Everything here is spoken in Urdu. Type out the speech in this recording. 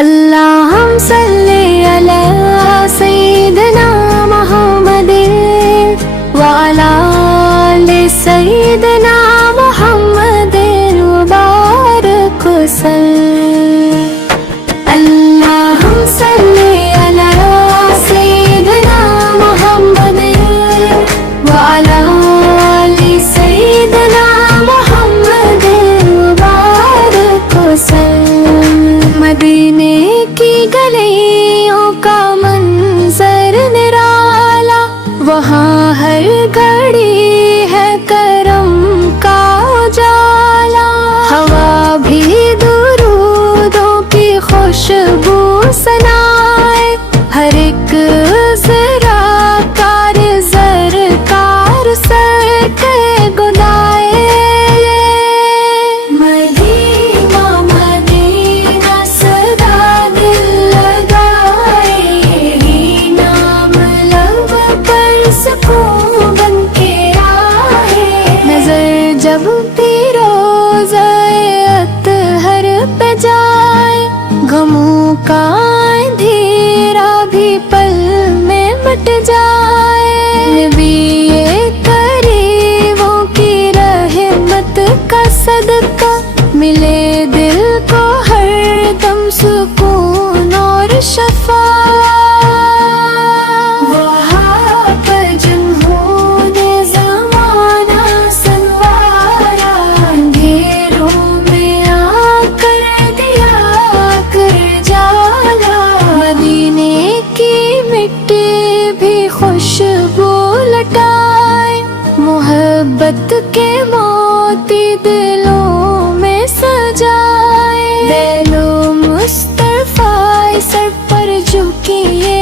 اللہم صلی علی سیدنا محمد وعلی آل سیدنا محمد وبارک وسلم۔ اللہم صلی علی سیدنا محمد وعلی آل سیدنا محمد وبارک وسلم۔ مدینے کی گلیوں کا منظر نرالا، وہاں ہر گھڑی ہے کرم کا اجالا، ہوا بھی درودوں کی خوشبو سنائے، ہر ایک ذرا کار زرکار سر کے گدائے۔ مدینہ مدینہ صدا دل لگائے، یہی نام لب پر سکون بن کے آئے۔ نظر جب بھی روضہ اطہر پہ جائے، غموں کا اندھیرا بھی پل میں مٹ جائے۔ نبی کریموں کی رحمت کا صدقہ، ملے دل کو ہر دم سکون اور شفا۔ وہاں پر جنہوں نے زمانہ سنوارا، اندھیروں میں آ کر دیا کر جالا۔ مدینے کی مٹی بھی خوشبو لٹائے، محبت کے موتی دلوں میں سجائے۔ دل و مصطفیٰ سر پر جھکیے